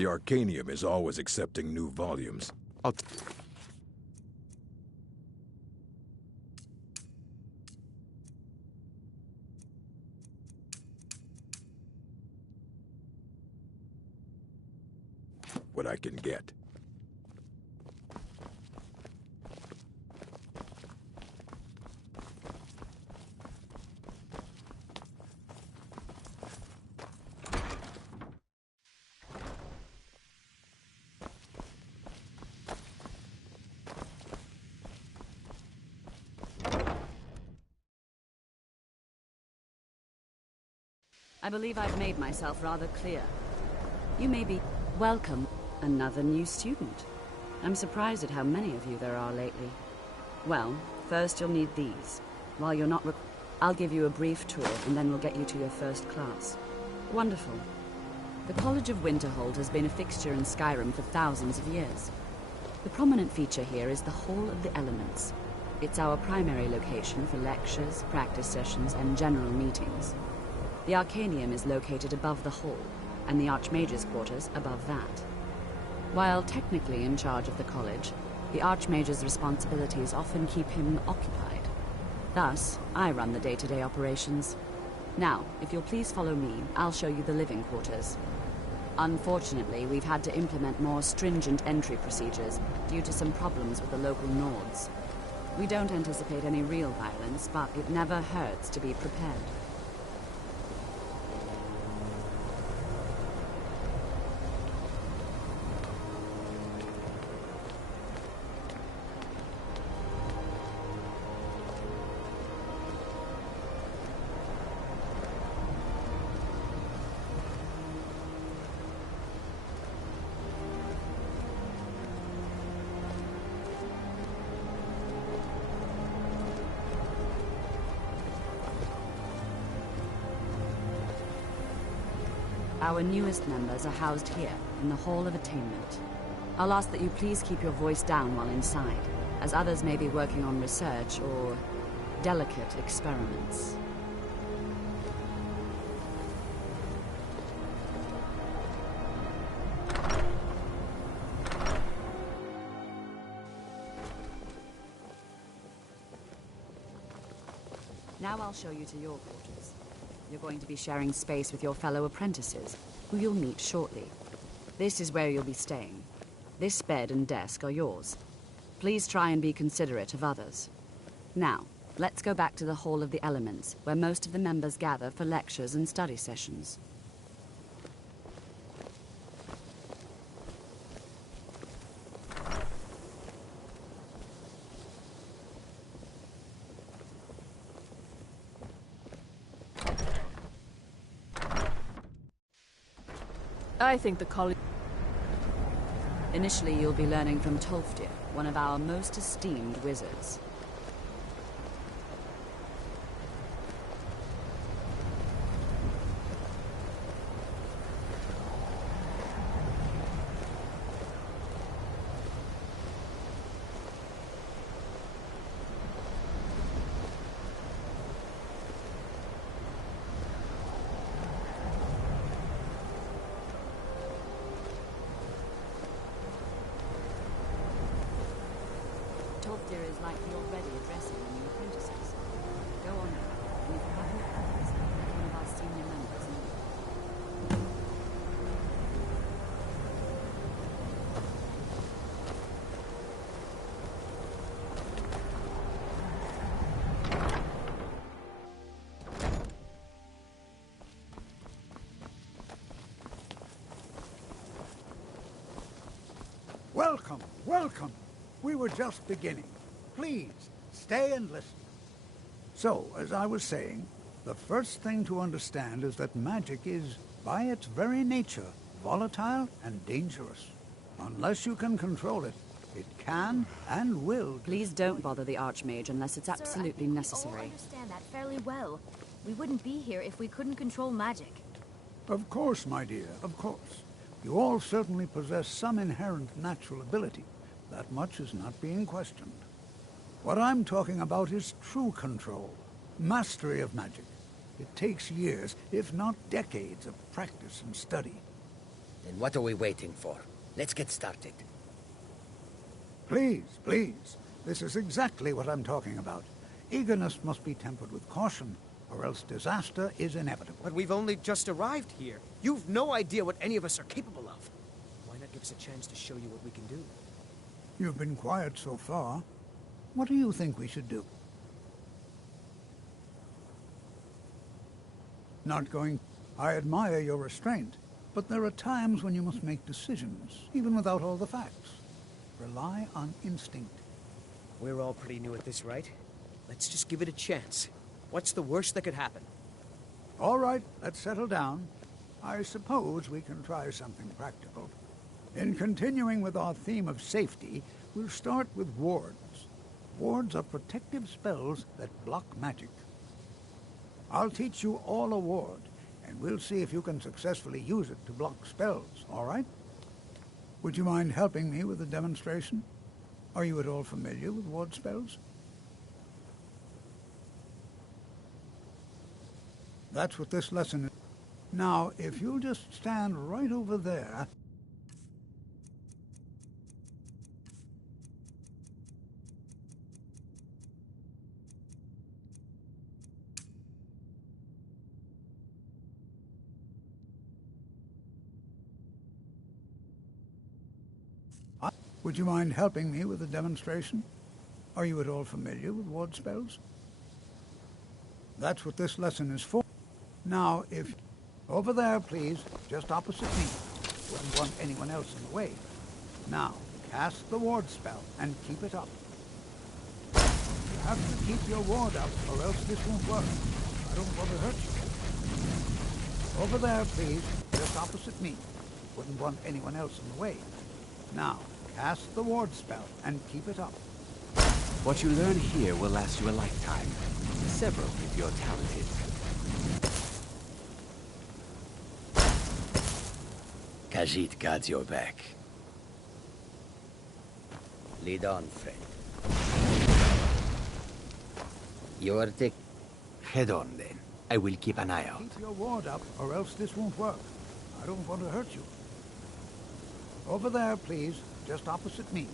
The Arcanium is always accepting new volumes. I'll... what I can get. I believe I've made myself rather clear. You may be welcome. Another new student. I'm surprised at how many of you there are lately. Well, first you'll need these. While you're not I'll give you a brief tour, and then we'll get you to your first class. Wonderful. The College of Winterhold has been a fixture in Skyrim for thousands of years. The prominent feature here is the Hall of the Elements. It's our primary location for lectures, practice sessions, and general meetings. The Arcanium is located above the hall, and the Archmage's quarters above that. While technically in charge of the college, the Archmage's responsibilities often keep him occupied. Thus, I run the day-to-day operations. Now, if you'll please follow me, I'll show you the living quarters. Unfortunately, we've had to implement more stringent entry procedures due to some problems with the local Nords. We don't anticipate any real violence, but it never hurts to be prepared. Our newest members are housed here, in the Hall of Attainment. I'll ask that you please keep your voice down while inside, as others may be working on research or delicate experiments. Now I'll show you to your quarters. You're going to be sharing space with your fellow apprentices, who you'll meet shortly. This is where you'll be staying. This bed and desk are yours. Please try and be considerate of others. Now, let's go back to the Hall of the Elements, where most of the members gather for lectures and study sessions. I think the college... Initially, you'll be learning from Tolfdir, one of our most esteemed wizards. Tolfdir is likely already addressing the new apprentices. Go on now, and if you have any questions, let one of our senior members know. Welcome, welcome. We were just beginning. Please, stay and listen. So, as I was saying, the first thing to understand is that magic is, by its very nature, volatile and dangerous. Unless you can control it, it can and will... Please don't bother the Archmage unless it's absolutely Sir, I necessary. understand that fairly well. We wouldn't be here if we couldn't control magic. Of course, my dear, of course. You all certainly possess some inherent natural ability. That much is not being questioned. What I'm talking about is true control, mastery of magic. It takes years, if not decades, of practice and study. Then what are we waiting for? Let's get started. Please, please. This is exactly what I'm talking about. Eagerness must be tempered with caution, or else disaster is inevitable. But we've only just arrived here. You've no idea what any of us are capable of. Why not give us a chance to show you what we can do? You've been quiet so far. What do you think we should do? Not going... I admire your restraint, but there are times when you must make decisions, even without all the facts. Rely on instinct. We're all pretty new at this, right? Let's just give it a chance. What's the worst that could happen? All right, let's settle down. I suppose we can try something practical. In continuing with our theme of safety, we'll start with wards. Wards are protective spells that block magic. I'll teach you all a ward, and we'll see if you can successfully use it to block spells, all right? Would you mind helping me with a demonstration? Are you at all familiar with ward spells? That's what this lesson is. Now, if you'll just stand right over there... Would you mind helping me with a demonstration? Are you at all familiar with ward spells? That's what this lesson is for. Now, if... Over there, please, just opposite me. Wouldn't want anyone else in the way. Now, cast the ward spell and keep it up. You have to keep your ward up, or else this won't work. I don't want to hurt you. Over there, please, just opposite me. Wouldn't want anyone else in the way. Now, cast the ward spell and keep it up. What you learn here will last you a lifetime. Several if you're talented. Khajiit guards your back. Lead on, friend. You're the... Head on, then. I will keep an eye out. Keep your ward up, or else this won't work. I don't want to hurt you. Over there, please, just opposite me.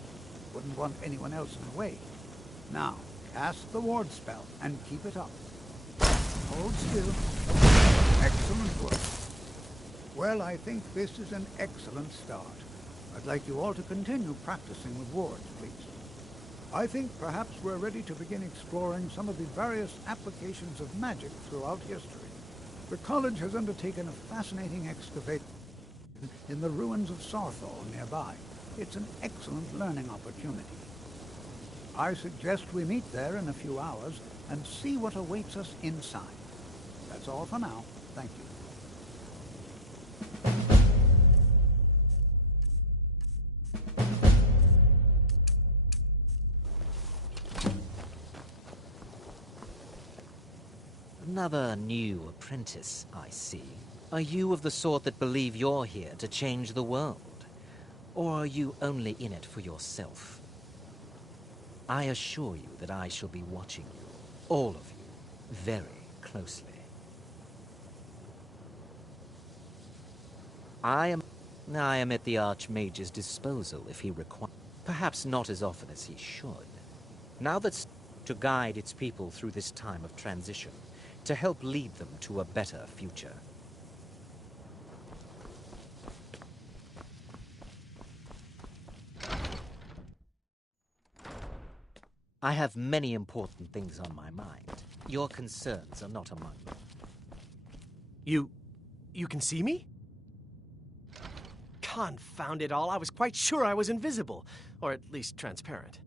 Wouldn't want anyone else in the way. Now, cast the ward spell and keep it up. Hold still. Excellent work. Well, I think this is an excellent start. I'd like you all to continue practicing with wards, please. I think perhaps we're ready to begin exploring some of the various applications of magic throughout history. The college has undertaken a fascinating excavation in the ruins of Sarthal nearby. It's an excellent learning opportunity. I suggest we meet there in a few hours and see what awaits us inside. That's all for now. Thank you. Another new apprentice, I see. Are you of the sort that believe you're here to change the world? Or are you only in it for yourself? I assure you that I shall be watching you, all of you, very closely. I am at the Archmage's disposal if he requires. Perhaps not as often as he should. Now that's to guide its people through this time of transition, to help lead them to a better future. I have many important things on my mind. Your concerns are not among them. You can see me? Confound it all, I was quite sure I was invisible, or at least transparent.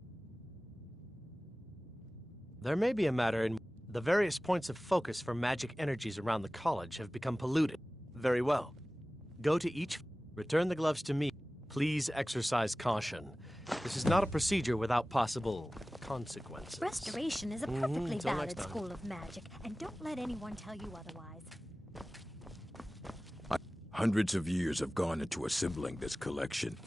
There may be a matter in the various points of focus for magic energies around the college have become polluted. Very well. Go to each, return the gloves to me. Please exercise caution. This is not a procedure without possible consequences. Restoration is a perfectly Until valid next time. school of magic, and don't let anyone tell you otherwise. Hundreds of years have gone into assembling this collection.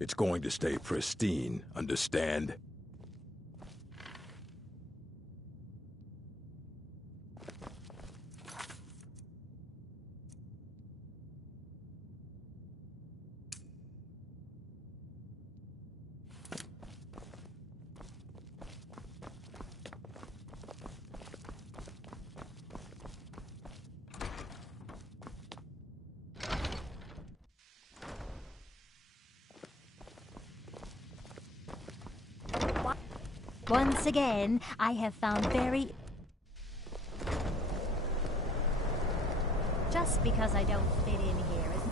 It's going to stay pristine, understand? Once again, I have found very... Just because I don't fit in here is...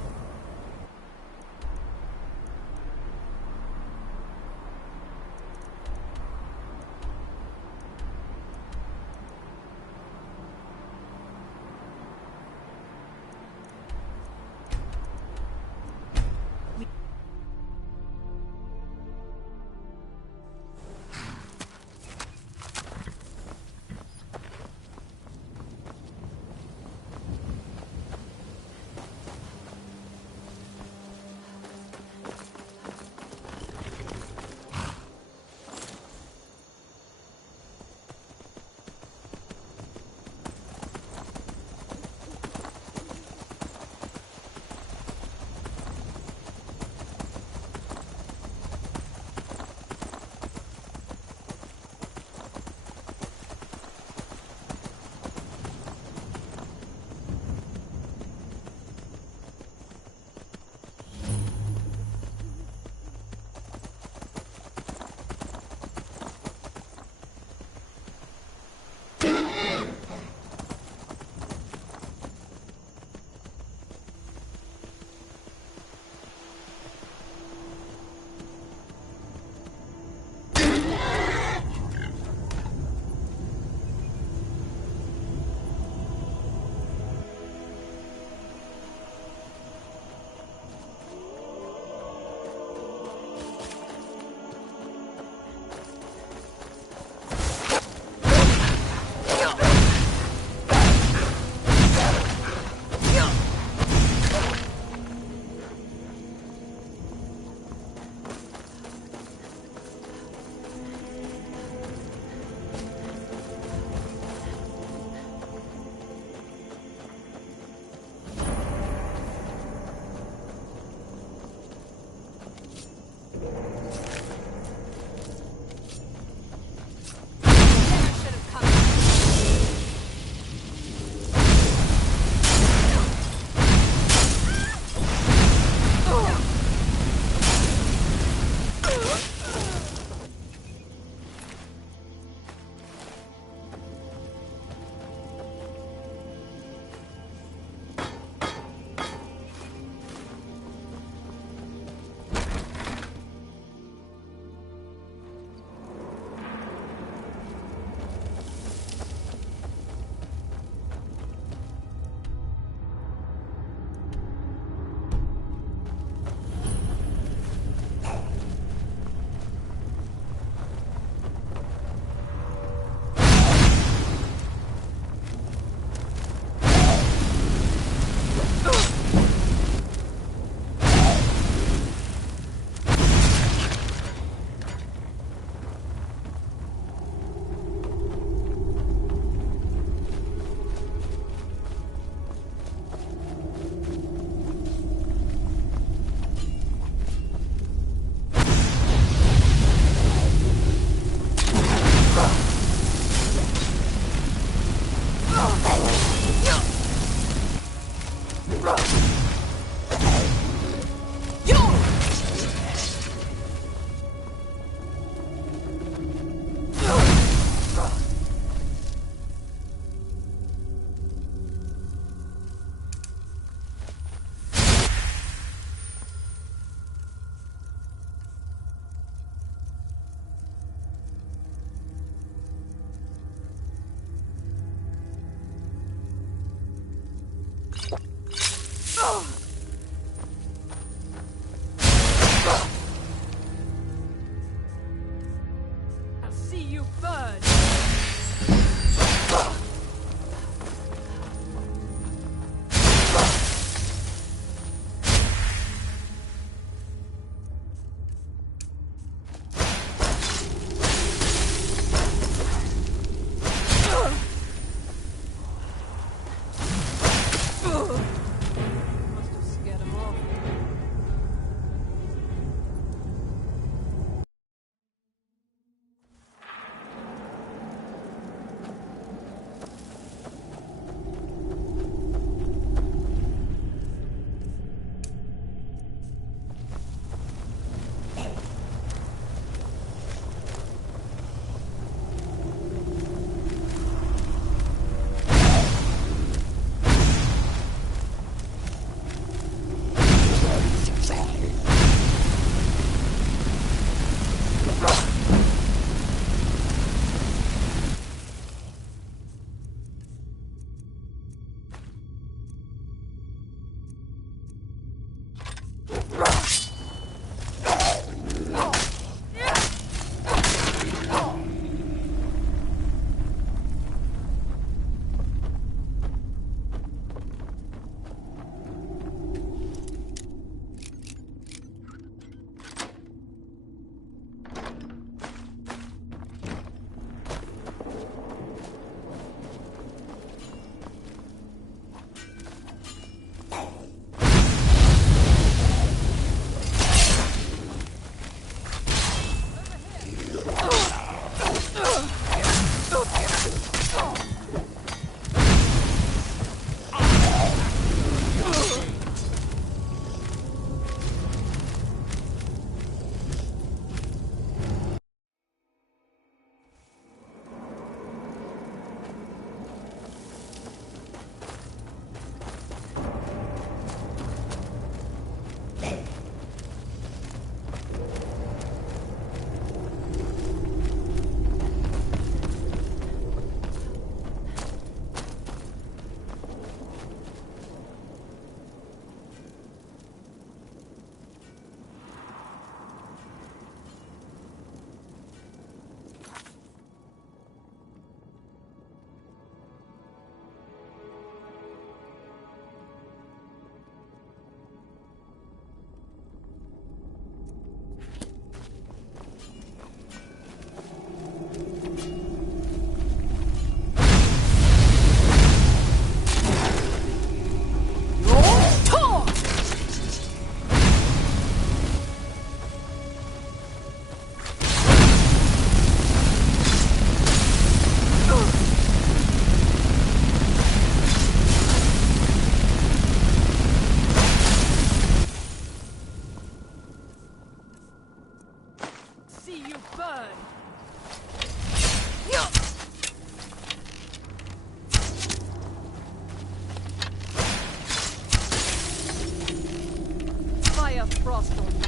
Fire frost on you. You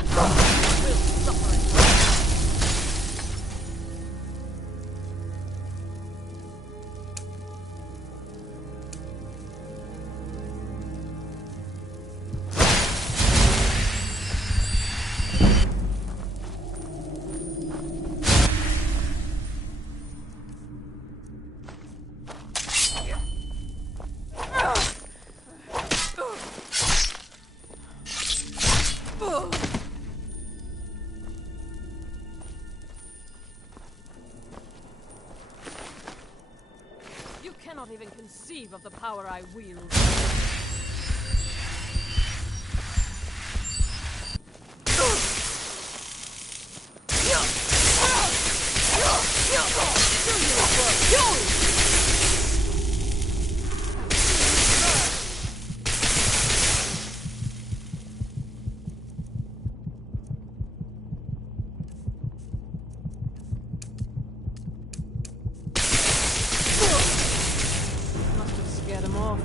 will suffer it. You cannot even conceive of the power I wield. Must have scared him off.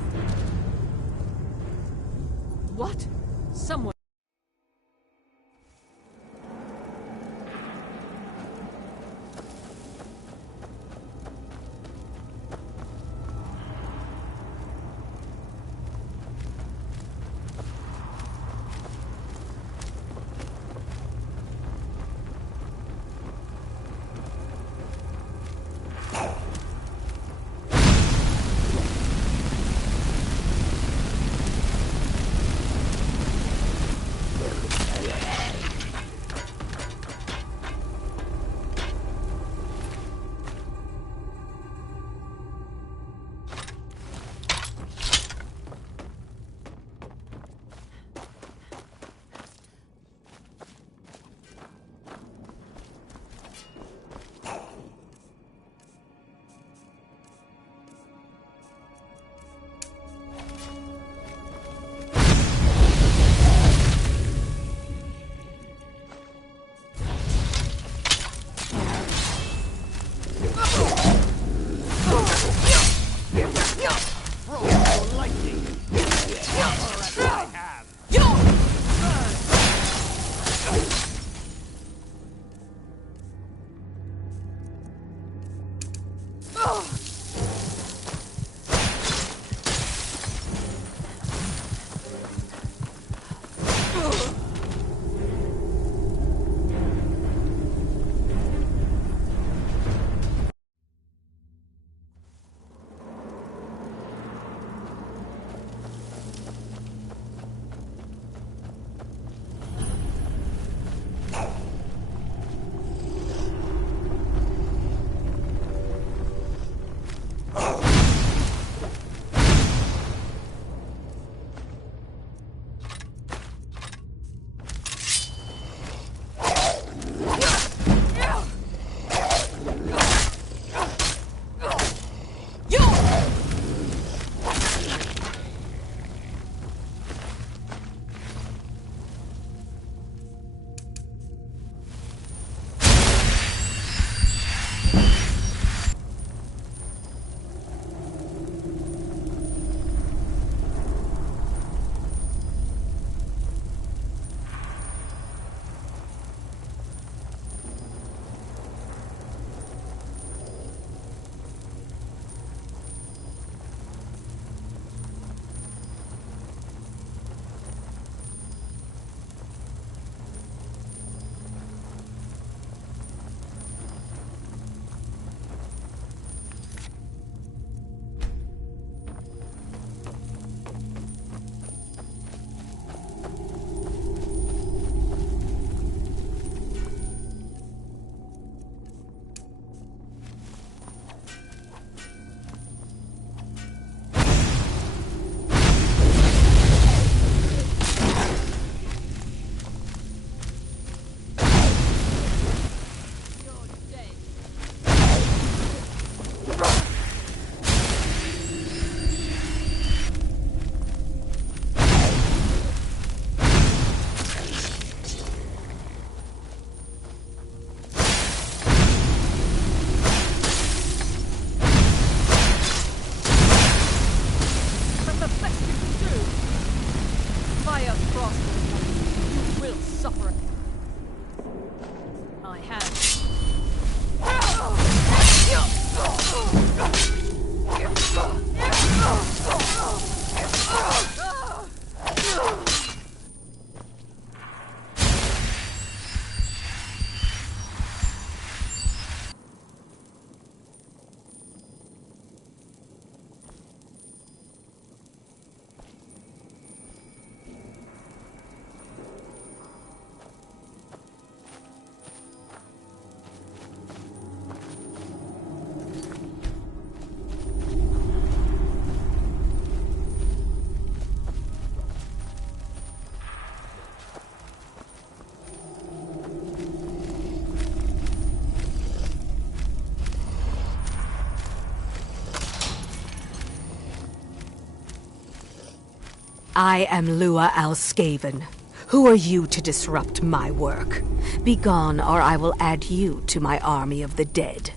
I am Lua Alskaven. Who are you to disrupt my work? Begone, or I will add you to my army of the dead.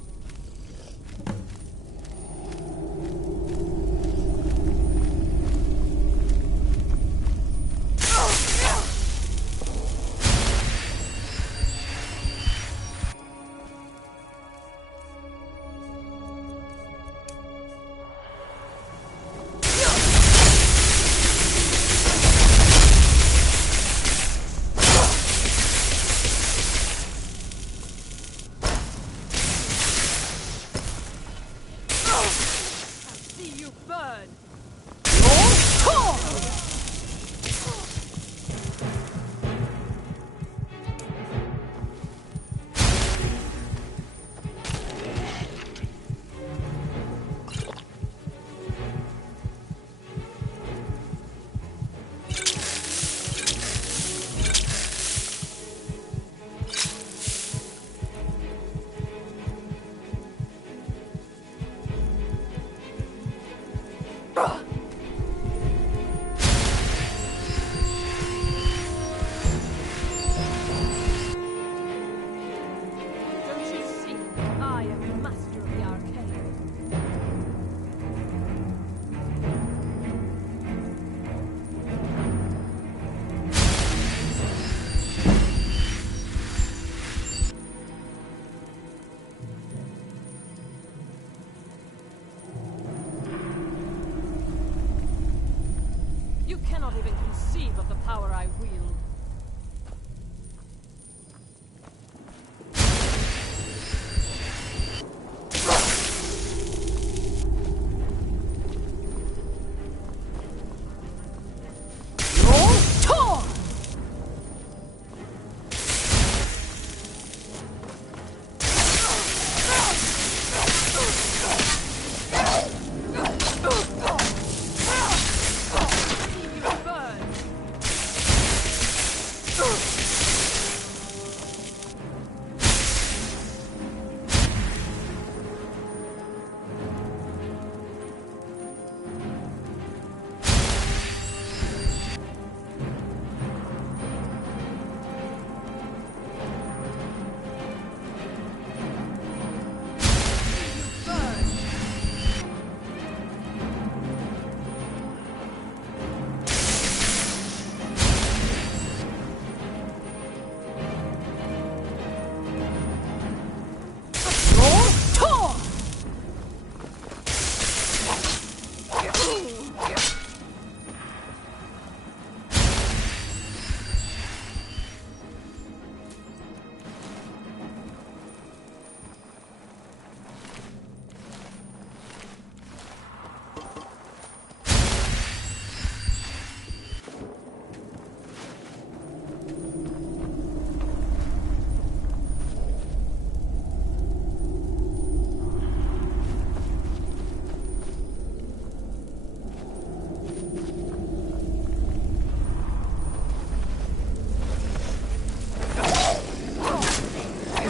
You cannot even conceive of the power I wield.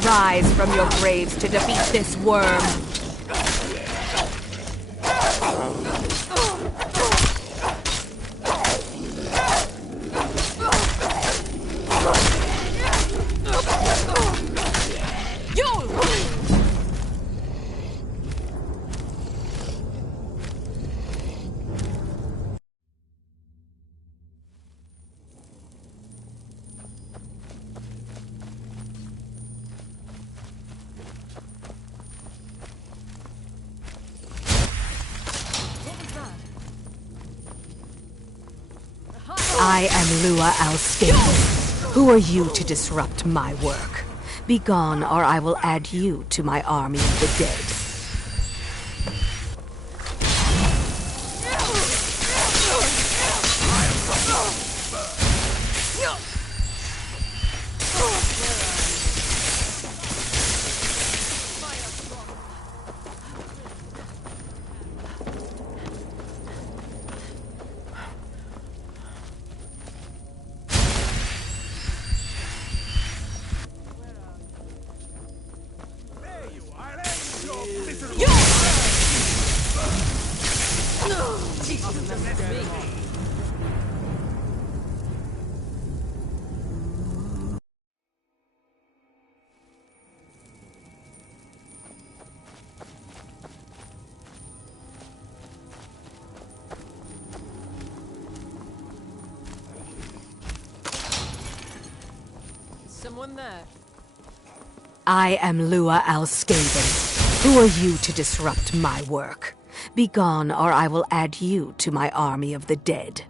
Rise from your graves to defeat this worm. I am Lua Alskaven. Who are you to disrupt my work? Begone, or I will add you to my army of the dead. someone there. I am Lua Alskaven. Who are you to disrupt my work? Begone, or I will add you to my army of the dead.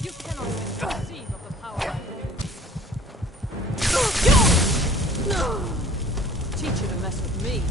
You cannot even conceive of the power I hold. Teach you to mess with me.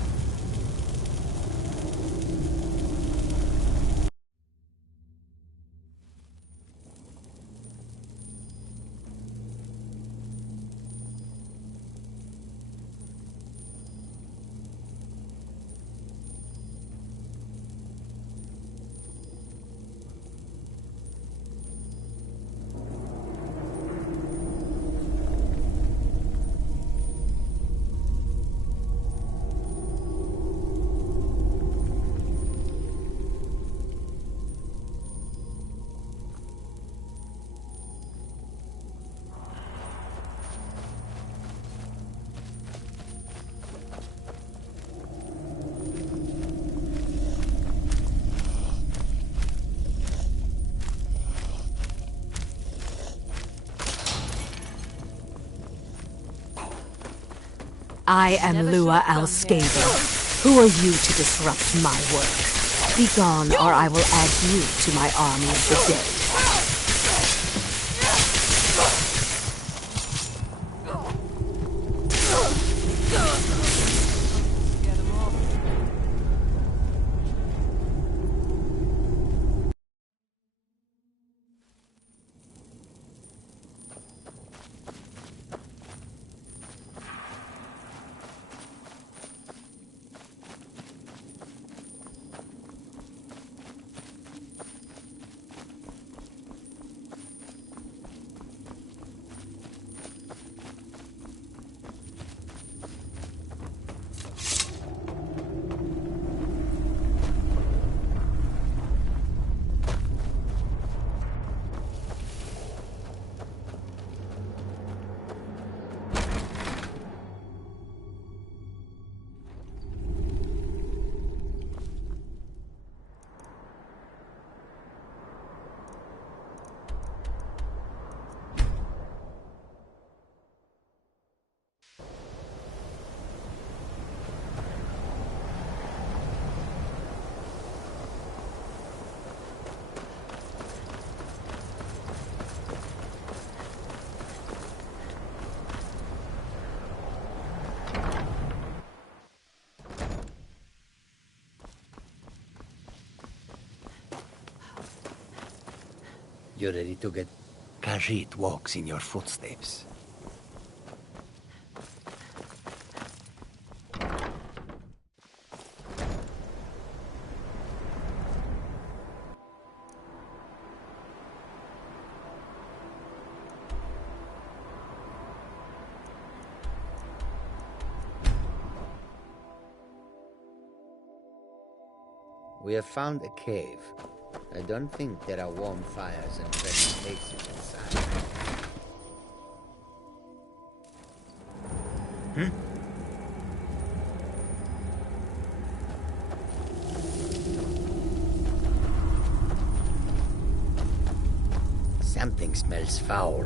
I am Lua Alskaven. Who are you to disrupt my work? Begone, or I will add you to my army of the dead. You're ready to get... Khajiit walks in your footsteps. We have found a cave. I don't think there are warm fires and friendly faces inside. Something smells foul.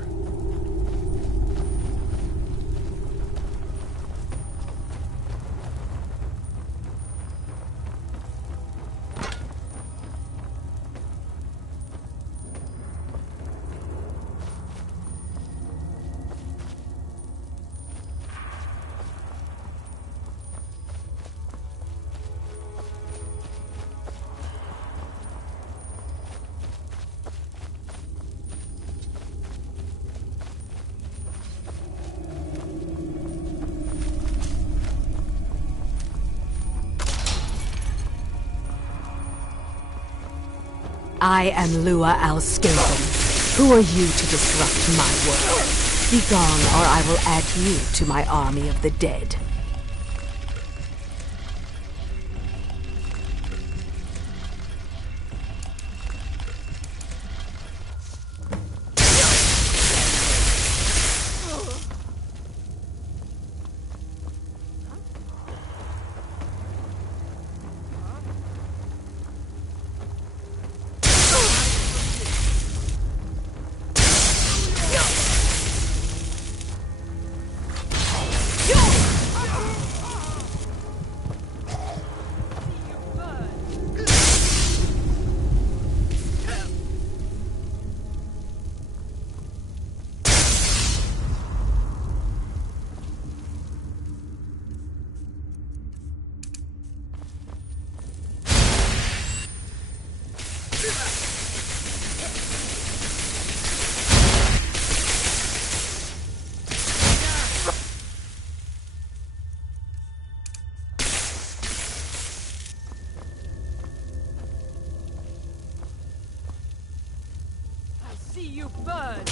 I am Lua Alskaven. Who are you to disrupt my world? Begone, or I will add you to my army of the dead. See you burn!